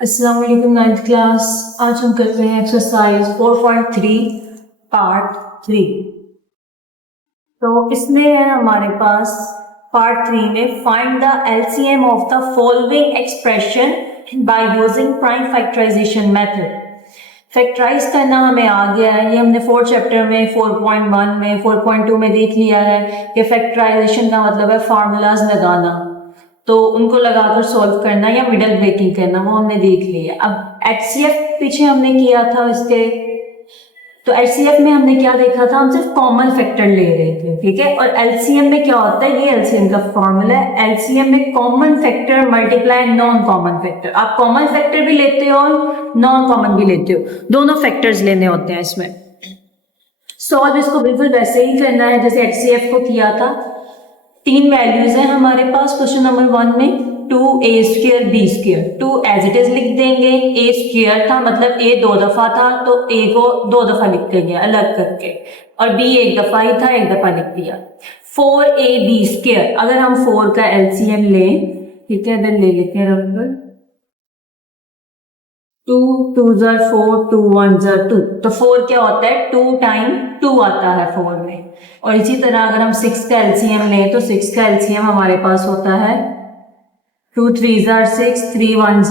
अस्सलाम वालेकुम ninth class. आज हम कर रहे हैं एक्सरसाइज 4.3 पार्ट 3। तो इसमें है हमारे पास पार्ट 3 में find the LCM of the following expression by using prime factorisation method. Factorise करना हमें आ गया है, ये हमने 4th चैप्टर में 4.1 में 4.2 में देख लिया है कि फैक्टराइजेशन का मतलब है फार्मूलाज लगाना, तो उनको लगाकर सॉल्व करना या मिडल ब्रेकिंग करना, वो हमने देख लिया। अब एचसीएफ पीछे हमने किया था इसके, तो एचसीएफ में हमने क्या देखा था, हम सिर्फ कॉमन फैक्टर ले रहे थे, ठीक है। और एलसीएम में क्या होता है, ये एलसीएम का फॉर्मूला है। एलसीएम में common factor multiply non common factor. आप कॉमन फैक्टर भी लेते हो और नॉन कॉमन भी लेते हो, दोनों फैक्टर्स लेने होते हैं इसमें। सॉल्व इसको बिल्कुल वैसे ही करना है जैसे एचसीएफ को किया था। 3 वैल्यूज हैं हमारे पास क्वेश्चन नंबर 1 में, 2a² b²। 2 as it is लिख देंगे, a² था मतलब a 2 दफा था तो a को 2 दफा लिख देंगे अलग करके, और b 1 दफा ही था, 1 दफा लिख दिया। 4ab², अगर हम 4 का एलसीएम लें, ठीक है, इधर ले लेते हैं रंग, 2 2 4 2 1 2, तो 4 क्या होता है, 2 टाइम 2 आता है 4 में। और इसी तरह अगर हम 6 का एलसीएम लें तो 6 का एलसीएम हमारे पास होता है 2 3 6 3 1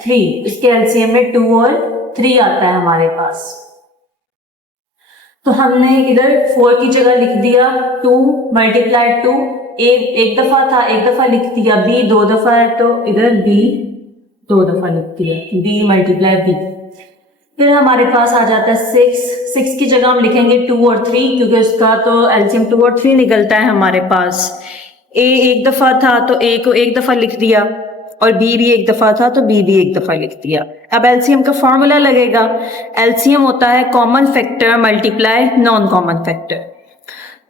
3। इसके एलसीएम में 2 और 3 आता है हमारे पास। तो हमने इधर 4 की जगह लिख दिया 2 मल्टीप्लाई 2, एक दफा था, 1 दफा लिख दिया। b 2 दफा है तो इधर b 2 दफा लिख दिया, b मल्टीप्लाई b। फिर हमारे पास आ जाता है 6 की जगह हम लिखेंगे 2 और 3, क्योंकि उसका तो एलसीएम 2 और 3 निकलता है हमारे पास। a 1 दफा था तो a को 1 दफा लिख दिया, और b भी 1 दफा था तो b भी 1 दफा लिख दिया। अब एलसीएम का फॉर्मूला लगेगा। एलसीएम होता है common factor multiply non common factor.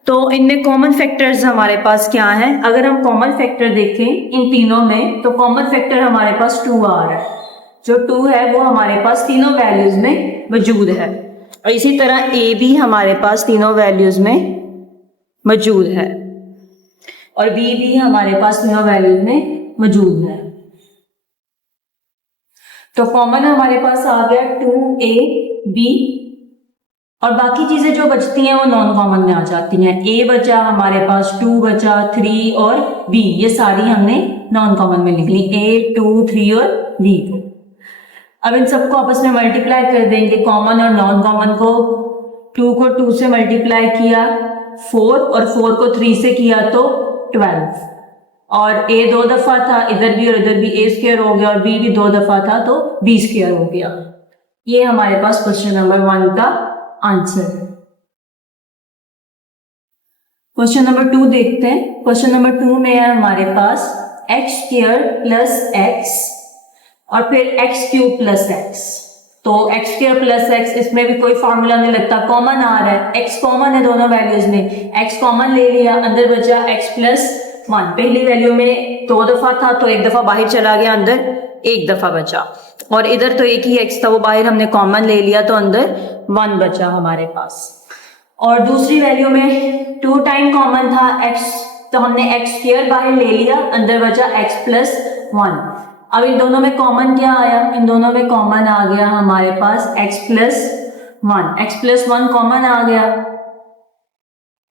तो इनमें कॉमन फैक्टर्स हमारे पास क्या हैं, अगर हम कॉमन फैक्टर देखें इन तीनों में, तो कॉमन फैक्टर हमारे पास 2 आ रहा है। जो 2 है वो हमारे पास तीनों वैल्यूज में मौजूद है, और इसी तरह a भी हमारे पास तीनों वैल्यूज में मौजूद है, और b भी हमारे पास तीनों वैल्यूज में मौजूद है। तो कॉमन हमारे पास आ गया 2ab, और बाकी चीजें जो बचती हैं वो नॉन कॉमन में आ जाती हैं। a बचा हमारे पास, 2 बचा, 3 और b, ये सारी हमने नॉन कॉमन में लिख ली, a 2 3 और b को। अब इन सबको आपस में मल्टीप्लाई कर देंगे, कॉमन और नॉन कॉमन को। 2 को 2 से मल्टीप्लाई किया 4, और 4 को 3 से किया तो 12, और a 2 दफा था इधर भी और इधर भी, a² हो गया, और b भी 2 दफा था तो b² हो गया। ये हमारे पास क्वेश्चन नंबर 1 का आंसर है। क्वेश्चन नंबर 2 देखते हैं। क्वेश्चन नंबर 2 में है हमारे पास x² प्लस x और फिर x³ प्लस x। तो x² प्लस x, इसमें भी कोई फॉर्मूला नहीं लगता, कॉमन आ रहा है, x कॉमन है दोनों वैल्यूज में, x कॉमन ले लिया, अंदर बचा x प्लस 1। पहली वैल्यू में 2 दफा था तो 1 दफा बाहर चला गया, अंदर 1 दफा बचा, और इधर तो एक ही x था, वो बाहर हमने कॉमन ले लिया तो अंदर 1 बचा हमारे पास। और दूसरी वैल्यू में 2 टाइम कॉमन था x, तो हमने x² बाहर ले लिया, अंदर बचा x प्लस 1। अब इन दोनों में कॉमन क्या आया, इन दोनों में कॉमन आ गया हमारे पास x plus 1, x plus 1 common आ गया,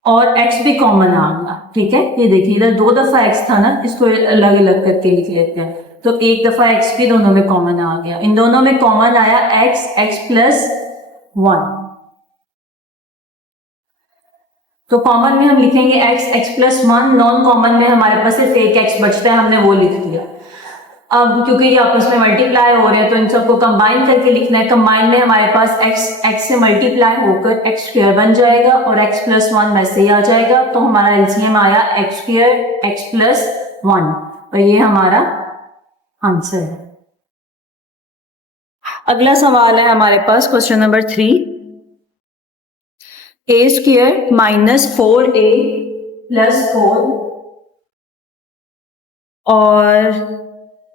और x भी कॉमन आ गया, ठीक है। ये देखिए इधर 2 दफा x था ना, इसको अलग अलग करके लिख लेते हैं, तो 1 दफा x भी दोनों में कॉमन आ गया। इन दोनों में कॉमन आया x प्लस 1, तो कॉमन में हम लिखेंगे x प्लस 1, नॉन कॉमन में हमारे पास सिर्फ एक x बचता है, हमने वो लिख दिया। अब क्योंकि ये आपस में मल्टीप्लाई हो रहे हैं तो इन सबको कंबाइन करके लिखना है। कंबाइन में हमारे पास x से मल्टीप्लाई होकर x² बन जाएगा, और x प्लस 1 वैसे ही आ जाएगा, तो हमारा एलसीएम आया x² x प्लस 1, और ये हमारा आंसर है। अगला सवाल है हमारे पास question number 3, a² minus 4a plus 4 और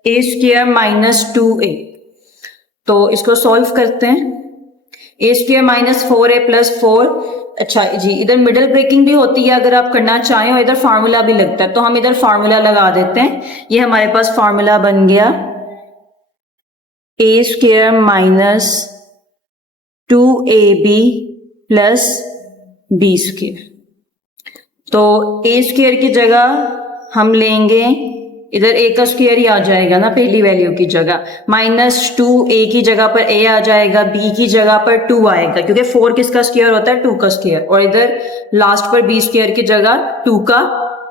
a² माइनस 2a। तो इसको सॉल्व करते हैं। a² माइनस 4a प्लस 4, अच्छा जी, इधर मिडल ब्रेकिंग भी होती है अगर आप करना चाहें, और इधर फार्मूला भी लगता है, तो हम इधर फार्मूला लगा देते हैं। ये हमारे पास फार्मूला बन गया A square minus 2ab plus B square. तो ए स्क्वायर की जगह हम लेंगे, इधर ए का स्क्वायर ही आ जाएगा ना पहली वैल्यू की जगह, -2a की जगह पर a आ जाएगा, b की जगह पर 2 आएगा, क्योंकि 4 किसका स्क्वायर होता है? 2 का स्क्वायर, और इधर लास्ट पर b स्क्वायर की जगह 2 का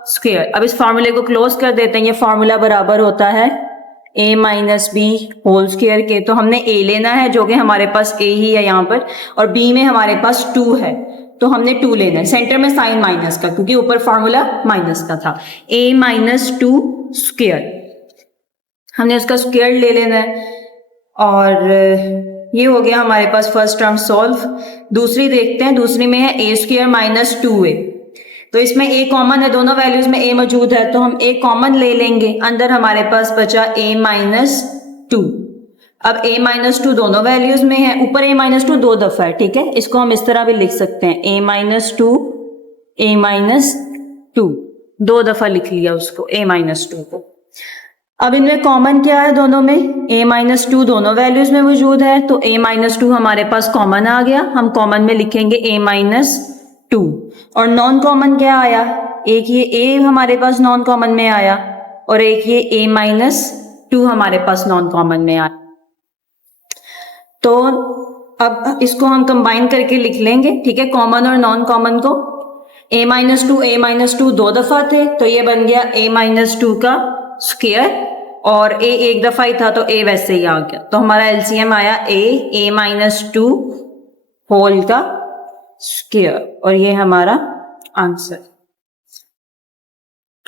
स्क्वायर। अब इस फार्मूले को क्लोज कर देते हैं। ये फार्मूला बराबर होता है a minus B whole square के। तो हमने a लेना है जो कि हमारे पास a ही है यहाँ पर, और b में हमारे पास 2 है तो हमने 2 लेना है, सेंटर में साइन माइनस का क्योंकि ऊपर फार्मूला माइनस का था। a माइनस 2 स्क्वायर, हमने उसका स्क्वायर ले लेना है, और ये हो गया हमारे पास फर्स्ट टर्म सॉल्व। दूसरी देखते हैं, दूसरी में है a स्क्वायर माइनस 2a। तो इसमें a कॉमन है, दोनों वैल्यूज में a मौजूद है तो हम a कॉमन ले लेंगे। अंदर हमारे पास बचा a माइनस 2। अब a माइनस 2 दोनों वैल्यूज में है, ऊपर a माइनस 2 2 दफा है, ठीक है, इसको हम इस तरह भी लिख सकते हैं a माइनस 2 a माइनस 2, 2 दफा लिख लिया उसको a माइनस 2 को। अब इनमें कॉमन क्या है? दोनों में a माइनस 2 दोनों वैल्यूज में मौजूद है तो a माइनस 2 हमारे पास कॉमन आ गया, हम कॉमन में लिखेंगे a माइनस 2। और नॉन कॉमन क्या आया? एक ये a हमारे पास नॉन कॉमन में आया, और एक ये a माइनस 2 हमारे पास नॉन कॉमन में आया। तो अब इसको हम कंबाइन करके लिख लेंगे, ठीक है, कॉमन और नॉन कॉमन को। a माइनस 2 दो दफा थे तो ये बन गया a माइनस 2 का स्क्वायर, और a एक दफा ही था तो a वैसे ही आ गया। तो हमारा एलसीएम आया a माइनस 2 होल का स्क्वायर, और ये हमारा आंसर।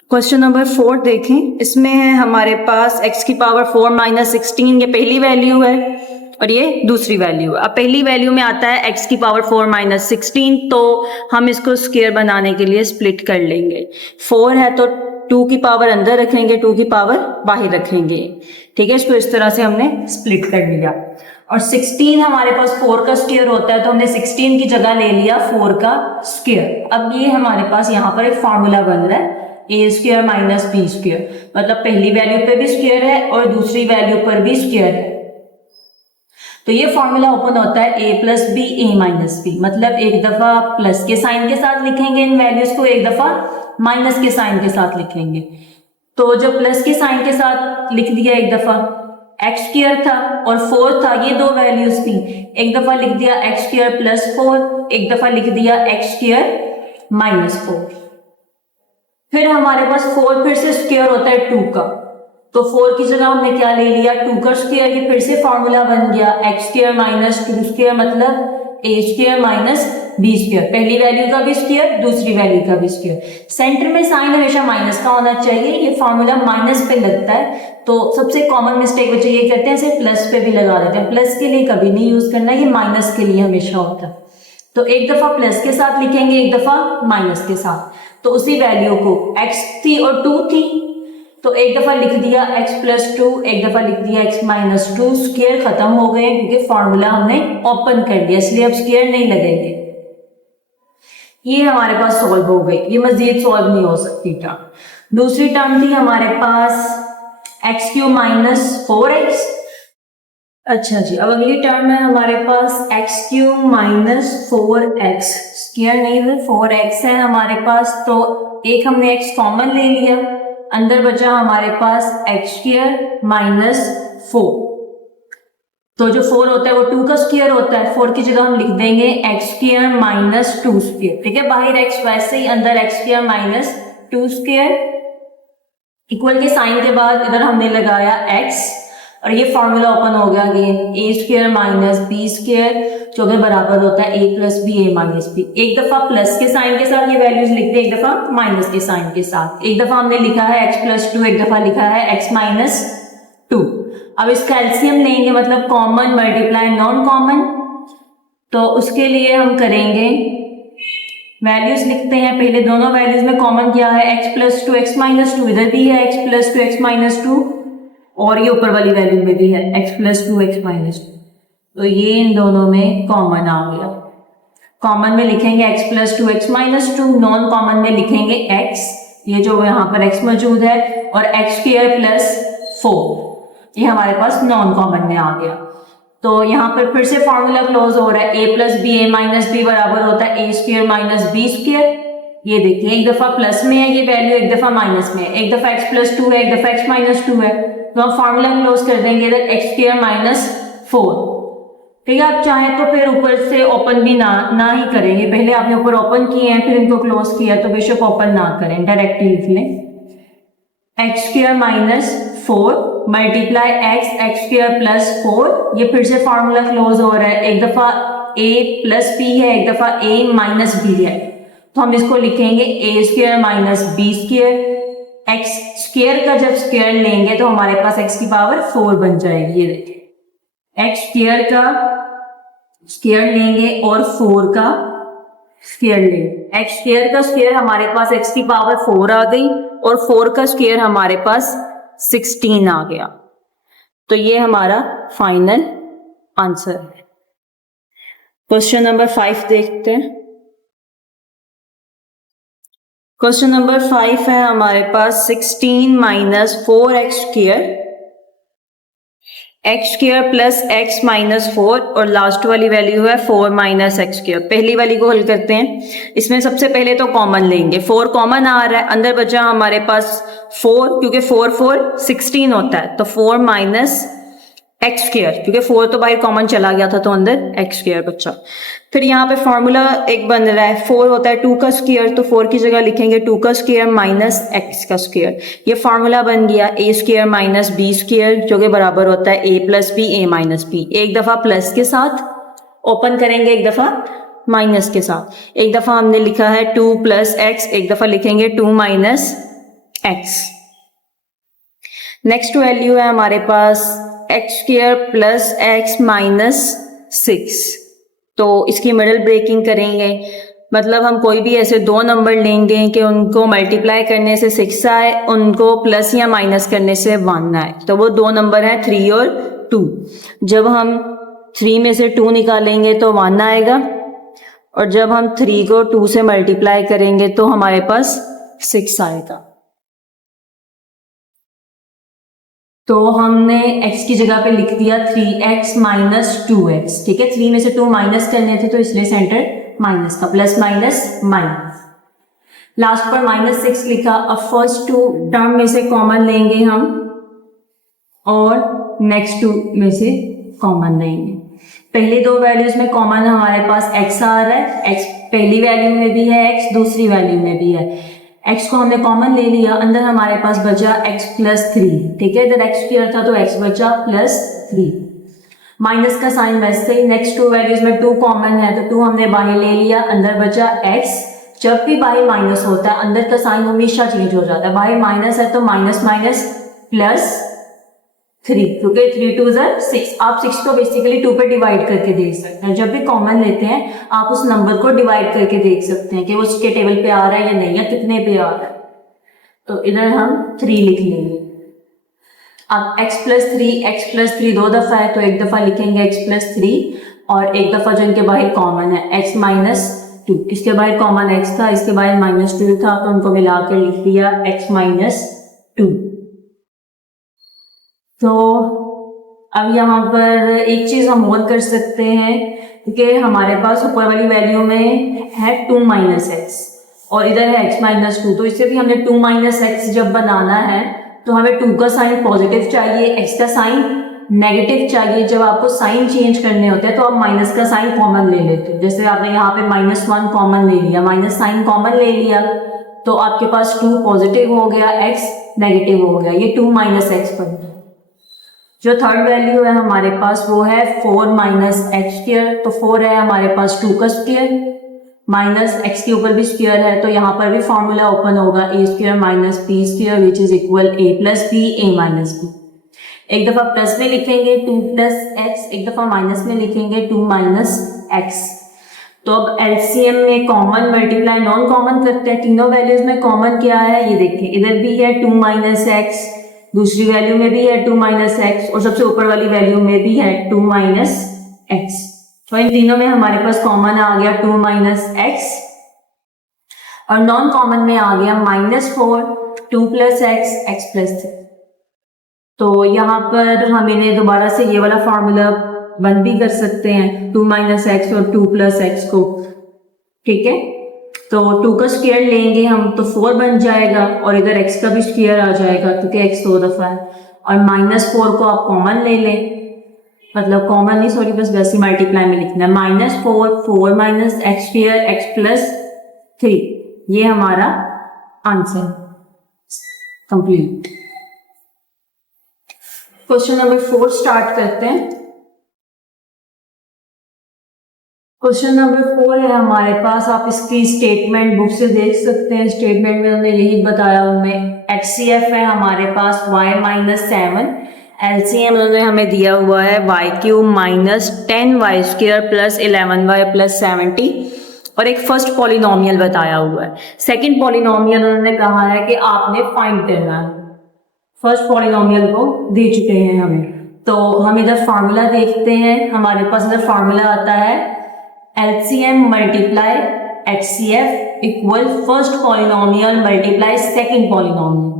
क्वेश्चन नंबर 4 देखें, इसमें है हमारे पास x की पावर 4 माइनस 16, ये पहली वैल्यू है और ये दूसरी वैल्यू है। अब पहली वैल्यू में आता है x की पावर 4 माइनस 16, तो हम इसको स्क्वायर बनाने के लिए स्प्लिट कर लेंगे। 4 है तो 2 की पावर अंदर रखेंगे, 2 की पावर बाहर रखेंगे, ठीक है, इसको इस तरह से हमने स्प्लिट कर लिया। और 16 हमारे पास 4 का स्क्वायर होता है तो हमने 16 की जगह ले लिया 4 का स्क्वायर। अब ये हमारे पास यहाँ पर एक फार्मूला बन रहा है a square minus B square, मतलब पहली वैल्यू पे भी स्क्वायर है और दूसरी वैल्यू पर भी स्क्वायर है। तो ये फॉर्मूला ओपन होता है a plus B a minus B, मतलब एक दफा प्लस के साइन के साथ लिखेंगे इन वैल्यूज को, एक दफा माइनस के साइन के साथ लिखेंगे। तो जब प्लस के साइन के साथ लिख दिया एक दफा, एक्स स्क्वायर था और 4 था, ये दो वैल्यूज थी, एक दफा लिख दिया एक्स स्क्वायर प्लस 4, एक दफा लिख दिया एक्स स्क्वायर माइनस 4। फिर हमारे पास 4 फिर से स्क्वायर होता है 2 का, तो 4 की जगह हमने क्या ले लिया 2 का स्क्वायर, ये फिर से फॉर्मूला बन गया एक्स स्क्वायर माइनस 2 स्क्वायर, मतलब ए स्क्वायर माइनस बी स्क्वायर, पहली वैल्यू का भी स्क्वायर दूसरी वैल्यू का भी स्क्वायर। सेंटर में साइन हमेशा माइनस का होना चाहिए, ये फॉर्मूला माइनस पे लगता है तो सबसे कॉमन मिस्टेक बच्चे ये करते हैं इसे प्लस पे भी लगा देते हैं, प्लस के लिए कभी नहीं यूज करना, ये माइनस के लिए हमेशा होता है। तो एक दफा प्लस के साथ लिखेंगे, एक दफा माइनस के साथ, तो उसी वैल्यू को x थी और 2 थी तो एक दफा लिख दिया x प्लस 2, एक दफा लिख दिया x माइनस 2, स्क्वायर खत्म हो गए क्योंकि फॉर्मूला हमने ओपन कर दिया, इसलिए अब स्क्वायर नहीं लगेंगे। ये हमारे पास सॉल्व हो गई, ये मजीद सॉल्व नहीं हो सकती टर्म। दूसरी टर्म थी हमारे पास एक्स क्यू माइनस 4x। अच्छा जी, अब अगली टर्म है हमारे पास X cube minus 4x, square नहीं है 4x है हमारे पास, तो एक हमने x कॉमन ले लिया, अंदर बचा हमारे पास एक्स स्क्वायर माइनस 4, तो जो 4 होता है वो 2 का स्क्वायर होता है, 4 की जगह हम लिख देंगे एक्स स्क्वायर माइनस 2 स्क्वायर, ठीक है, बाहर x वैसे ही अंदर x square minus 2 square, equal के साइन के बाद इधर हमने लगाया x, और ये फॉर्मूला ओपन हो गया again A square minus B square जो कि बराबर होता है a plus B a minus B. एक दफा प्लस के साइन के साथ ये वैल्यूज लिख दे, एक दफा माइनस के साइन के साथ, एक दफा हमने लिखा है x प्लस 2, एक दफा लिखा है x माइनस 2। अब इसका एलसीएम लेंगे, मतलब कॉमन मल्टीप्लाई नॉन कॉमन, तो उसके लिए हम करेंगे वैल्यूज लिखते हैं, पहले दोनों वैल्यूज में कॉमन क्या है x प्लस 2 x माइनस 2, इधर भी है x प्लस 2 x माइनस 2 और ये ऊपर वाली वैल्यू में भी है x प्लस 2 x माइनस 2, तो ये इन दोनों में कॉमन आ गया। कॉमन में लिखेंगे x plus 2 x minus 2, non common में लिखेंगे x, ये जो यहाँ पर x मौजूद है, और x स्क्वायर प्लस 4, ये हमारे पास नॉन कॉमन में आ गया। तो यहाँ पर फिर से फॉर्मूला क्लोज हो रहा है, a plus B A minus B बराबर होता है a square minus B square. ये देखिए एक दफा प्लस में है ये वैल्यू, एक दफा माइनस में है, एक दफा x प्लस 2 है, एक दफा x माइनस 2 है, तो हम फॉर्मूला क्लोज कर देंगे इधर x स्क्वायर माइनस 4। ठीक है, आप चाहें तो फिर ऊपर से ओपन भी ना ही करेंगे, पहले आपने ऊपर ओपन किए हैं फिर इनको क्लोज किया, तो बेशक ओपन ना करें, डायरेक्टली लिख लें x square minus 4 multiply x square plus 4। ये फिर से फॉर्मूला क्लोज हो रहा है, एक दफा a प्लस b है, एक दफा a माइनस b है, तो हम इसको लिखेंगे a square minus b square. x square का जब स्क्वायर लेंगे तो हमारे पास x की पावर 4 बन जाएगी। ये देखिए x स्क्वायर का स्क्वायर लेंगे और 4 का स्क्वायर लेंगे, x स्क्वायर का स्क्वायर हमारे पास x की पावर 4 आ गई और 4 का स्क्वायर हमारे पास 16 आ गया। तो ये हमारा फाइनल आंसर है। क्वेश्चन नंबर 5 देखते हैं। क्वेश्चन नंबर 5 है हमारे पास 16 minus 4x square, x square plus x minus 4 और लास्ट वाली वैल्यू है 4 माइनस x स्क्वायर। पहली वाली को हल करते हैं। इसमें सबसे पहले तो कॉमन लेंगे, 4 कॉमन आ रहा है, अंदर बचा हमारे पास 4, क्योंकि 4 4 16 होता है, तो 4 माइनस x स्क्वायर, क्योंकि 4 तो बाहर कॉमन चला गया था तो अंदर x स्क्वायर बचा। फिर यहाँ पे फॉर्मूला एक बन रहा है, 4 होता है 2 का स्क्वायर, तो 4 की जगह लिखेंगे 2 का स्क्वायर माइनस x का स्क्वायर। ये फॉर्मूला बन गया a square minus b square, जो कि बराबर होता है a plus B A minus B. एक दफा प्लस के साथ ओपन करेंगे, एक दफा माइनस के साथ। एक दफा हमने लिखा है 2 प्लस एक्स, एक दफा लिखेंगे 2 माइनस एक्स। नेक्स्ट वैल्यू है हमारे पास X square plus X minus 6। तो इसकी मिडल ब्रेकिंग करेंगे, मतलब हम कोई भी ऐसे दो नंबर लेंगे कि उनको मल्टीप्लाई करने से 6 आए, उनको प्लस या माइनस करने से 1 आए। तो वो दो नंबर है 3 और 2। जब हम 3 में से 2 निकालेंगे तो 1 आएगा, और जब हम 3 को 2 से मल्टीप्लाई करेंगे तो हमारे पास 6 आएगा। तो हमने x की जगह पे लिख दिया 3x माइनस 2x। ठीक है, 3 में से 2 माइनस करने थे तो इसलिए सेंटर माइनस का, प्लस माइनस माइनस, लास्ट पर माइनस 6 लिखा। अब फर्स्ट 2 टर्म में से कॉमन लेंगे हम और नेक्स्ट 2 में से कॉमन लेंगे। पहले दो वैल्यूज में कॉमन हमारे पास x आ रहा है, x पहली वैल्यू में भी है, x दूसरी वैल्यू में भी है। x को हमने कॉमन ले लिया, अंदर हमारे पास बचा x प्लस 3। ठीक है, इधर x स्क्वायर था तो x बचा प्लस 3। माइनस का साइन वैसे ही, नेक्स्ट 2 वैल्यूज में 2 कॉमन है तो 2 हमने बाहर ले लिया, अंदर बचा x। जब भी बाहर माइनस होता है अंदर का साइन हमेशा चेंज हो जाता है, बाहर माइनस है तो माइनस माइनस प्लस 3, क्योंकि 3 2 6। आप 6 को बेसिकली 2 पे डिवाइड करके देख सकते हैं। जब भी कॉमन लेते हैं आप उस नंबर को डिवाइड करके देख सकते हैं कि वो उसके टेबल पे आ रहा है या नहीं, या कितने पे आ रहा है। तो इधर हम 3 लिख लेंगे। अब x प्लस 3 दो दफा है तो एक दफा लिखेंगे x प्लस 3 और एक दफा जो इनके बाहर कॉमन है x माइनस 2। इसके बाहर कॉमन x था, इसके बाहर माइनस 2 था, तो उनको मिलाकर लिख दिया x माइनस 2। तो अब यहाँ पर एक चीज हम और कर सकते हैं, क्योंकि हमारे पास ऊपर वाली वैल्यू में है 2 माइनस एक्स और इधर है x माइनस 2, तो इससे भी हमने 2 माइनस एक्स जब बनाना है तो हमें 2 का साइन पॉजिटिव चाहिए, x का साइन नेगेटिव चाहिए। जब आपको साइन चेंज करने होते हैं तो आप माइनस का साइन कॉमन ले लेते हो। जैसे आपने यहाँ पे -1 कॉमन ले लिया, माइनस साइन कॉमन ले लिया, तो आपके पास 2 पॉजिटिव हो गया, x नेगेटिव हो गया, ये 2 माइनस एक्स बन गया। जो थर्ड वैल्यू है हमारे पास वो है 4 माइनस एक्स स्क्वायर। तो 4 है हमारे पास 2 का स्क्वायर, माइनस एक्स के ऊपर भी स्क्वायर है, तो यहाँ पर भी फॉर्मूला ओपन होगा a square minus b square which is equal a plus B A minus B. एक दफा प्लस में लिखेंगे 2 प्लस एक्स, एक दफा माइनस में लिखेंगे 2 माइनस एक्स। तो अब एलसीएम में कॉमन मल्टीप्लाई नॉन कॉमन करते हैं। तीनों वैल्यूज में कॉमन क्या है ये देखिए, इधर भी है 2 माइनस एक्स, दूसरी वैल्यू में भी है 2 माइनस एक्स और सबसे ऊपर वाली वैल्यू में भी है 2 माइनस एक्स। तो इन तीनों में हमारे पास कॉमन आ गया 2 माइनस एक्स और नॉन कॉमन में आ गया -4, 2 प्लस एक्स, एक्स प्लस 3। तो यहाँ पर हम इन्हें दोबारा से ये वाला फार्मूला बंद भी कर सकते हैं, 2 माइनस एक्स और 2 प्लस एक्स को, ठीक है। तो 2 का स्क्वायर लेंगे हम तो 4 बन जाएगा और इधर x का भी स्क्वायर आ जाएगा क्योंकि x 2 दफ़ा है, और -4 को आप कॉमन ले लें, मतलब कॉमन नहीं सॉरी बस वैसे मल्टीप्लाई में लिखना है, -4 4 minus x square x plus 3, ये हमारा answer complete. Question number 4 start करते हैं। क्वेश्चन नंबर 4 है हमारे पास, आप इसकी स्टेटमेंट बुक से देख सकते हैं। स्टेटमेंट में उन्होंने यही बताया, उनमें HCF है हमारे पास y माइनस 7, LCM उन्होंने हमें दिया हुआ है y cube minus 10y square plus 11y plus 70, और एक फर्स्ट पॉलिनोमियल बताया हुआ है। सेकंड पॉलिनोमियल उन्होंने कहा है कि आपने फाइंड करना है, फर्स्ट पॉलिनोमियल को दे चुके हैं हमें। तो हम इधर फार्मूला देखते हैं, हमारे पास इधर फार्मूला आता है LCM multiply HCF equal first polynomial multiply second polynomial.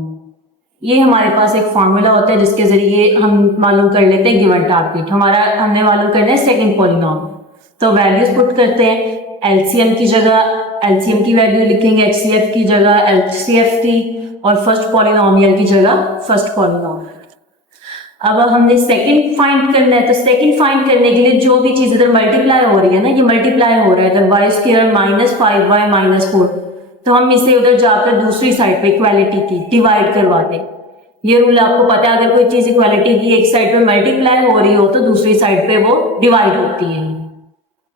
ये हमारे पास एक फार्मूला होता है जिसके जरिए हम मालूम कर लेते हैं गिवन टारगेट। हमने मालूम करना है सेकंड पॉलिनोमियल, तो वैल्यूज पुट करते हैं। LCM की जगह LCM की वैल्यू लिखेंगे, HCF की जगह HCF की, और फर्स्ट पॉलिनोमियल की जगह फर्स्ट पॉलिनोमियल। अब हमने सेकंड फाइंड करना है, तो सेकंड फाइंड करने के लिए जो भी चीज इधर मल्टीप्लाई हो रही है ना, ये मल्टीप्लाई हो रहा है इधर y square minus 5y minus 4, तो हम इसे उधर जाकर दूसरी साइड पे इक्वालिटी की डिवाइड करवा दें। ये रूल आपको पता है, अगर कोई चीज इक्वालिटी की एक साइड पे मल्टीप्लाई हो रही हो तो दूसरी साइड पे वो डिवाइड होती है।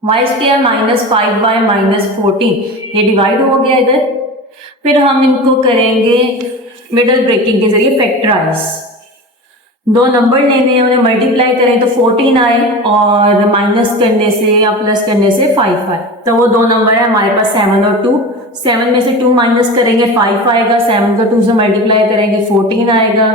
y square minus 5y minus 14 ये डिवाइड हो गया इधर। फिर हम इनको करेंगे मिडल ब्रेकिंग के जरिए फैक्टराइज। दो नंबर लेने हैं, उन्हें मल्टीप्लाई करें तो 14 आए, और माइनस करने से या प्लस करने से 5 आए। तो वो दो नंबर है हमारे पास 7 और 2। 7 में से 2 माइनस करेंगे 5 आएगा, 7 को 2 से मल्टीप्लाई करेंगे 14 आएगा।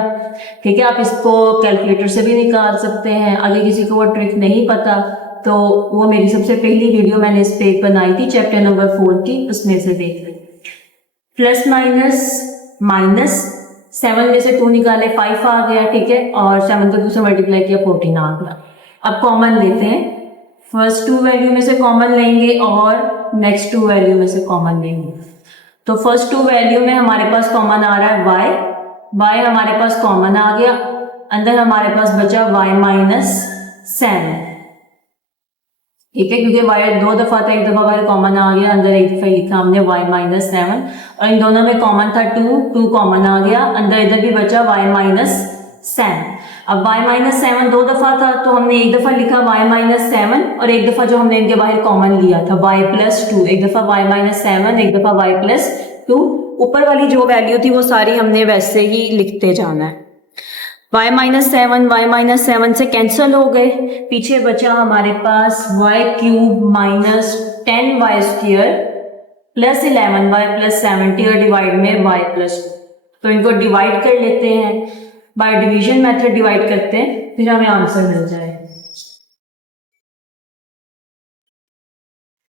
ठीक है, आप इसको कैलकुलेटर से भी निकाल सकते हैं। अगर किसी को वो ट्रिक नहीं पता तो वो मेरी सबसे पहली वीडियो मैंने इस पे बनाई थी चैप्टर नंबर 4 की, उसमें से देख लें। प्लस माइनस माइनस, 7 में से 2 निकाले 5 आ गया, ठीक है, और 7 को 2 से मल्टीप्लाई किया 14 आ गया। अब कॉमन लेते हैं, फर्स्ट 2 वैल्यू में से कॉमन लेंगे और नेक्स्ट 2 वैल्यू में से कॉमन लेंगे। तो फर्स्ट 2 वैल्यू में हमारे पास कॉमन आ रहा है y हमारे पास कॉमन आ गया, अंदर हमारे पास बचा y माइनस 7, ठीक है, क्योंकि y 2 दफा था, एक दफा बाहर कॉमन आ गया, अंदर एक दफा लिखा हमने y माइनस 7, और इन दोनों में कॉमन था 2 कॉमन आ गया, अंदर इधर भी बचा y माइनस 7। अब y माइनस 7 2 दफा था तो हमने एक दफा लिखा y माइनस 7, और एक दफा जो हमने इनके बाहर कॉमन लिया था y प्लस 2, एक दफा y माइनस 7, एक दफा y प्लस 2। ऊपर वाली जो वैल्यू थी वो सारी हमने वैसे ही लिखते जाना है। y माइनस 7 से कैंसिल हो गए, पीछे बचा हमारे पास y cube minus 10y square plus 11y plus 70, और डिवाइड में y प्लस 2। तो इनको डिवाइड कर लेते हैं, बाय डिवीजन मेथड डिवाइड करते हैं, फिर हमें आंसर मिल जाए।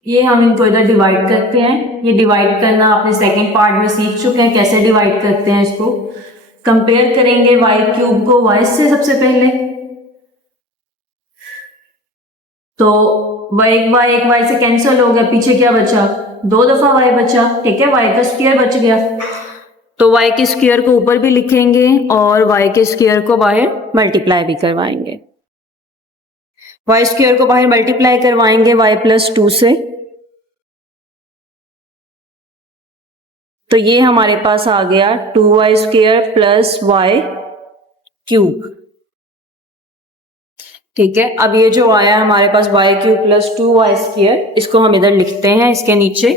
ये हम इनको इधर डिवाइड करते हैं। ये डिवाइड करना आपने सेकेंड पार्ट में सीख चुके हैं, कैसे डिवाइड करते हैं। इसको कंपेयर करेंगे y क्यूब को y से सबसे पहले, तो एक y से कैंसिल हो गया, पीछे क्या बचा, 2 दफा y बचा, ठीक है, y का स्क्वायर बच गया, तो y के स्क्वायर को ऊपर भी लिखेंगे और y के स्क्वायर को बाहर मल्टीप्लाई भी करवाएंगे। y स्क्वायर को बाहर मल्टीप्लाई करवाएंगे y प्लस 2 से, तो ये हमारे पास आ गया 2y square plus y cube, ठीक है। अब ये जो आया हमारे पास y cube plus 2y square, इसको हम इधर लिखते हैं इसके नीचे।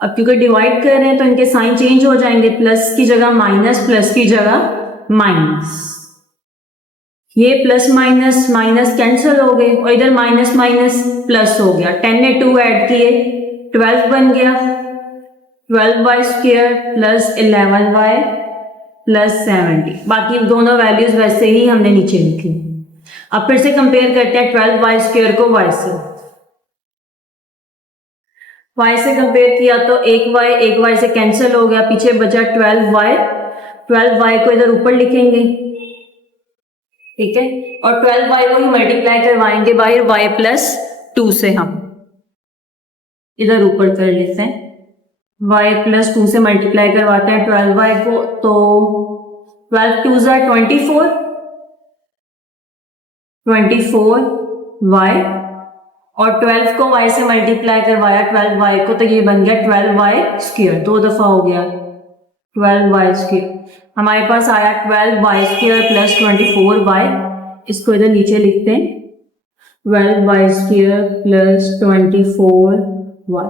अब क्योंकि डिवाइड कर रहे हैं तो इनके साइन चेंज हो जाएंगे, प्लस की जगह माइनस, प्लस की जगह माइनस, ये प्लस माइनस माइनस कैंसिल हो गए, और इधर माइनस माइनस प्लस हो गया, 10 ने 2 ऐड किए 12 बन गया, 12y square plus 11y plus 70। बाकी दोनों वैल्यूज वैसे ही हमने नीचे लिखी। अब फिर से कंपेयर करते हैं 12y स्क्वायर को y से, y से कंपेयर किया तो एक y से कैंसिल हो गया, पीछे बचा 12y। 12y को इधर ऊपर लिखेंगे, ठीक है, और 12y को ही मल्टीप्लाई करवाएंगे बाय y प्लस 2 से। हम इधर ऊपर कर लेते हैं, y प्लस 2 से मल्टीप्लाई करवाते हैं 12y को, तो 12 2 ज़ा 24, 24y, और 12 को y से मल्टीप्लाई करवाया 12y को, तो ये बन गया 12y स्क्वायर, 2 दफा हो गया 12y स्क्वायर। हमारे पास आया 12y स्क्वायर प्लस 24y, इसको इधर नीचे लिखते हैं 12y square plus 24y।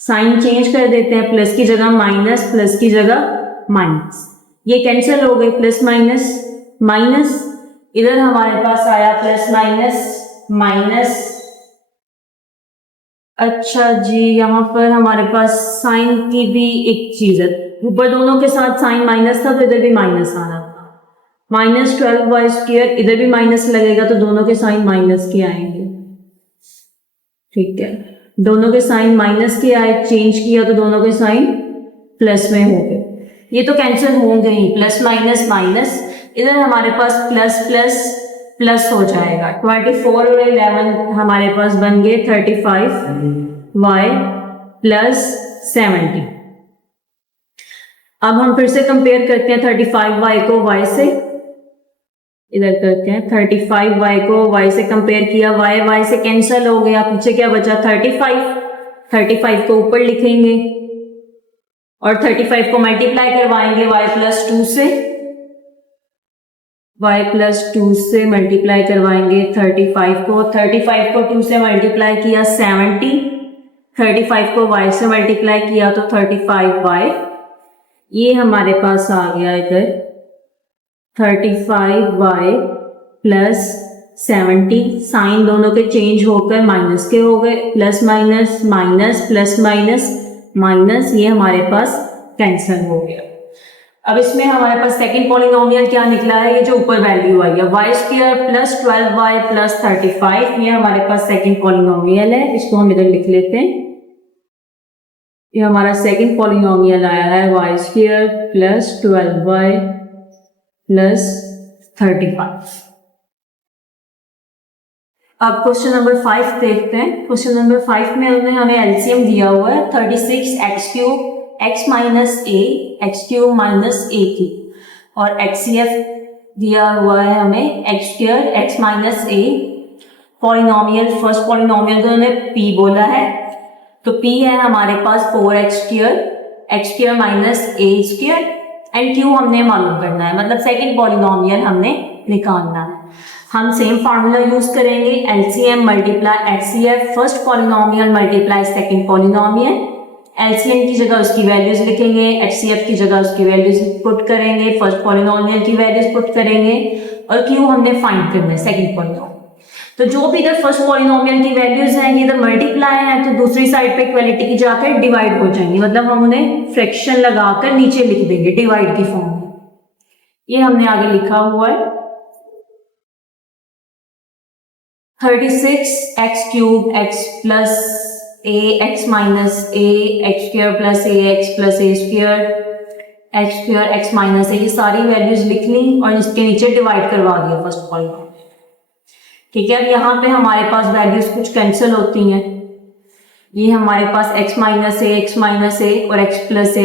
Sign change कर देते हैं, प्लस की जगह माइनस, प्लस की जगह माइनस, ये कैंसिल हो गए, प्लस माइनस माइनस, इधर हमारे पास आया प्लस माइनस माइनस। अच्छा जी, यहाँ पर हमारे पास साइन की भी एक चीज है, ऊपर दोनों के साथ साइन माइनस था तो इधर भी माइनस आना था, माइनस 12y स्क्वायर, इधर भी माइनस लगेगा तो दोनों के साइन माइनस के आएंगे, ठीक है, दोनों के साइन माइनस के आए, चेंज किया तो दोनों के साइन प्लस में हो गए, ये तो कैंसिल होंगे ही, प्लस माइनस माइनस, इधर हमारे पास प्लस प्लस प्लस हो जाएगा, 24 और 11 हमारे पास बन गए 35y प्लस 70। अब हम फिर से कंपेयर करते हैं 35y को y से, इधर करते हैं 35y को y से कंपेयर किया, y से कैंसिल हो गया, पीछे क्या बचा 35 को ऊपर लिखेंगे और 35 को मल्टीप्लाई करवाएंगे y प्लस 2 से, y प्लस 2 से मल्टीप्लाई करवाएंगे 35 को 2 से मल्टीप्लाई किया 70, 35 को y से मल्टीप्लाई किया तो 35y, ये हमारे पास आ गया इधर 35y प्लस 70, साइन दोनों के चेंज होकर माइनस के हो गए, plus minus minus plus minus minus, ये हमारे पास कैंसिल हो गया। अब इसमें हमारे पास सेकंड पॉलिनोमियल क्या निकला है, ये जो ऊपर वैल्यू आई है y square plus 12y plus 35, ये हमारे पास सेकंड पॉलिनोमियल है, इसको हम इधर लिख लेते हैं, ये हमारा सेकंड पॉलिनोमियल आया है y square plus 12y plus 35। अब क्वेश्चन नंबर 5 देखते हैं। क्वेश्चन नंबर 5 में हमें एलसीएम दिया हुआ है 36x क्यूब x माइनस ए एक्स क्यूब माइनस ए की, और एक्सीएफ दिया हुआ है हमें x स्क्वायर x माइनस ए। पॉलिनोमियल, फर्स्ट पॉलिनोमियल को हमने p बोला है, तो p है हमारे पास 4x square minus A square, and q हमने मालूम करना है, मतलब सेकंड पॉलिनोमियल हमने निकालना है। हम सेम फार्मूला यूज करेंगे, LCM multiply HCF, first polynomial multiply second polynomial, LCM की जगह उसकी वैल्यूज लिखेंगे, एचसीएफ की जगह उसकी वैल्यूज पुट करेंगे, फर्स्ट पॉलिनोमियल की वैल्यूज पुट करेंगे, और क्यू हमने फाइंड करना है सेकंड पॉलिनोमियल। तो जो भी इधर फर्स्ट पॉलिनोमियल की वैल्यूज हैं ये इधर मल्टीप्लाई है, तो दूसरी साइड पे इक्वालिटी की जाकर डिवाइड हो जाएंगी, मतलब हम उन्हें फ्रैक्शन लगाकर नीचे लिख देंगे डिवाइड की फॉर्म में। ये हमने आगे लिखा हुआ है 36x क्यूब x प्लस ए एक्स माइनस ए एक्स स्क्वायर प्लस ए एक्स प्लस ए स्क्वायर एक्स माइनस ए, ये सारी वैल्यूज लिख ली और इसके नीचे डिवाइड करवा दिया फर्स्ट पॉलिनोमियल। ठीक है, अब यहाँ पे हमारे पास वैल्यूज कुछ कैंसिल होती हैं, ये हमारे पास x माइनस ए और x प्लस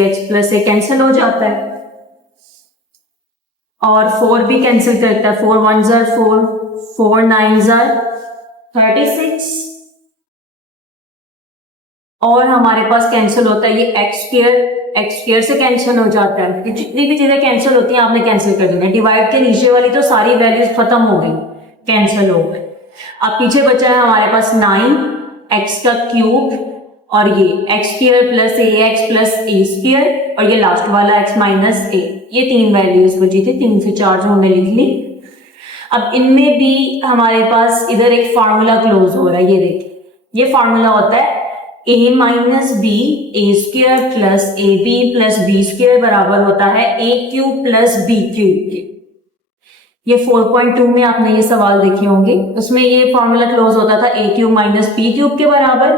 ए कैंसिल हो जाता है, और 4 भी कैंसिल करता है, 4 1 ज़ा 4, 4 9 ज़ा 36, और हमारे पास कैंसिल होता है ये x स्क्वायर से कैंसिल हो जाता है, कि जितनी भी चीजें कैंसिल होती हैं आपने कैंसिल कर देना, डिवाइड के नीचे वाली तो सारी वैल्यूज खत्म हो गई, कैंसिल हो गए। अब पीछे बचा है हमारे पास 9x का क्यूब और ये x स्क्वायर प्लस ए स्क्वायर, और ये लास्ट वाला x माइनस ए, ये तीन वैल्यूज बची थी, 3 से 4 जो हमने लिख ली। अब इनमें भी हमारे पास इधर एक फार्मूला क्लोज हो रहा है, ये देखिए, ये फार्मूला होता है a minus B A square plus A B plus B square बराबर होता है A cube plus B cube के। ये 4.2 में आपने ये सवाल देखे होंगे, उसमें ये फार्मूला क्लोज होता था ए क्यूब माइनस बी क्यूब के बराबर।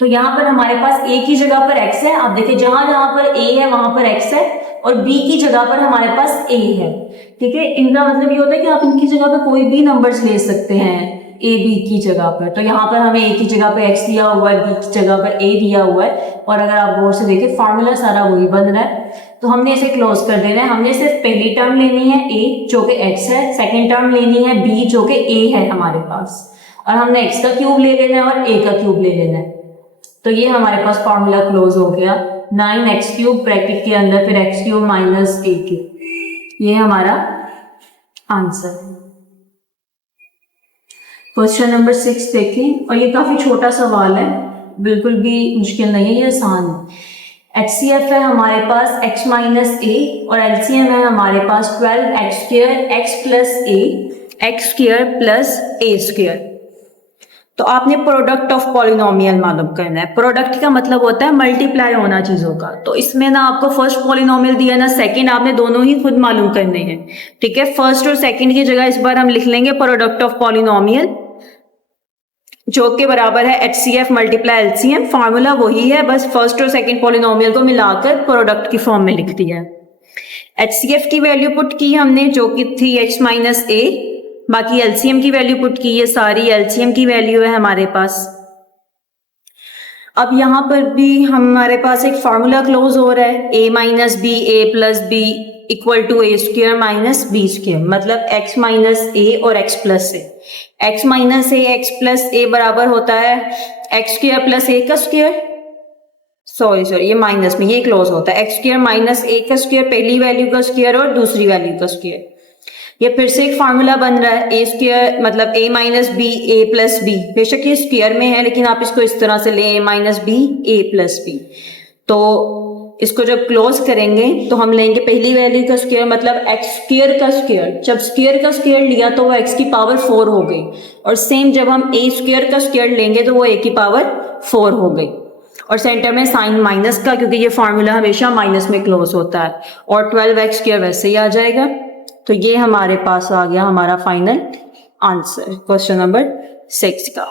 तो यहाँ पर हमारे पास a की जगह पर x है। आप देखिए जहां जहां पर a है वहां पर x है और b की जगह पर हमारे पास a है। ठीक है, इनका मतलब ये होता है कि आप इनकी जगह पर कोई भी नंबर्स ले सकते हैं a b की जगह पर। तो यहाँ पर हमें a की जगह पर x दिया हुआ है, b की जगह पर a दिया हुआ है और अगर आप गौर से देखें फार्मूला सारा वही बन रहा है। तो हमने इसे क्लोज कर देना है। हमने सिर्फ पहली टर्म लेनी है a जो कि x है, सेकेंड टर्म लेनी है b जो कि a है हमारे पास, और हमने x का क्यूब ले लेना है और a का क्यूब ले लेना है। तो ये हमारे पास फॉर्मूला क्लोज हो गया। 9x³ ब्रैकेट के अंदर फिर x³ माइनस a³, ये हमारा आंसर है। क्वेश्चन नंबर 6 देखें, और ये काफी छोटा सवाल है, बिल्कुल भी मुश्किल नहीं है, ये आसान है। HCF है हमारे पास x माइनस a और LCM है हमारे पास 12x² x plus a x² plus a²। तो आपने प्रोडक्ट ऑफ पॉलिनोमियल मालूम करना है। प्रोडक्ट का मतलब होता है मल्टीप्लाई होना चीजों का। तो इसमें ना आपको फर्स्ट पॉलिनोमियल दिया ना सेकंड, आपने दोनों ही खुद मालूम करने हैं। ठीक है, फर्स्ट और सेकंड की जगह इस बार हम लिख लेंगे प्रोडक्ट ऑफ पॉलिनोमियल, जो के बराबर है HCF मल्टीप्लाई LCM। फॉर्मूला वही है, बस फर्स्ट और सेकंड पॉलिनोमियल को मिलाकर प्रोडक्ट की फॉर्म में लिख दिया है। HCF की वैल्यू पुट की हमने जो कि थी x माइनस a, बाकी LCM की वैल्यू पुट की, ये सारी LCM की वैल्यू है हमारे पास। अब यहां पर भी हमारे पास एक फार्मूला क्लोज हो रहा है, a minus B a plus B equal to a² minus b², मतलब x माइनस a और x plus a। x minus a x plus a बराबर होता है x² प्लस a का स्क्वायर, सॉरी ये माइनस में, ये क्लोज होता है x² माइनस a का स्क्वायर, पहली वैल्यू का स्क्वायर और दूसरी वैल्यू का स्क्वायर। ये फिर से एक फार्मूला बन रहा है a² मतलब a minus B a plus B, बेशक ये स्क्वायर में है लेकिन आप इसको इस तरह से ले a minus B a plus B. तो इसको जब क्लोज करेंगे तो हम लेंगे पहली वैल्यू का स्क्वायर मतलब x² का स्क्वायर। जब स्क्वायर का स्क्वायर लिया तो वो x की पावर 4 हो गई, और सेम जब हम a² का स्क्वायर लेंगे तो वो a की पावर 4 हो गई, और सेंटर में साइन माइनस का, क्योंकि ये फार्मूला हमेशा माइनस में क्लोज होता है, और 12x² वैसे ही आ जाएगा। तो ये हमारे पास आ गया हमारा फाइनल आंसर क्वेश्चन नंबर 6 का।